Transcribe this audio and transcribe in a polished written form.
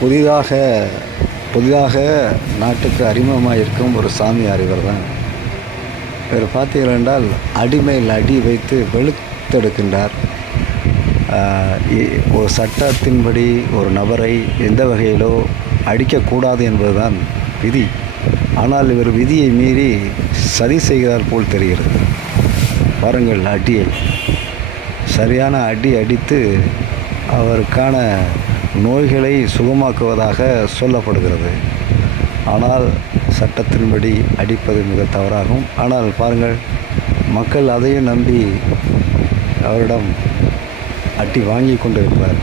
புதிதாக புதிதாக நாட்டுக்கு அறிமுகமாக இருக்கும் ஒரு சாமியார் இவர் தான். இவர் பார்த்தீர்கள் என்றால் அடிமையில் அடி வைத்து வெளுத்தெடுக்கின்றார். ஒரு சட்டத்தின்படி ஒரு நபரை எந்த வகையிலோ அடிக்கக்கூடாது என்பதுதான் விதி. ஆனால் இவர் விதியை மீறி சதி செய்கிறார் போல் தெரிகிறது. பாருங்கள், அடியை சரியான அடி அடித்து அவருக்கான நோய்களை சுகமாக்குவதாக சொல்லப்படுகிறது. ஆனால் சட்டத்தின்படி அடிப்பது மிக தவறாகும். ஆனால் பாருங்கள், மக்கள் அதையும் நம்பி அவரிடம் அடி வாங்கி கொண்டு இருப்பார்.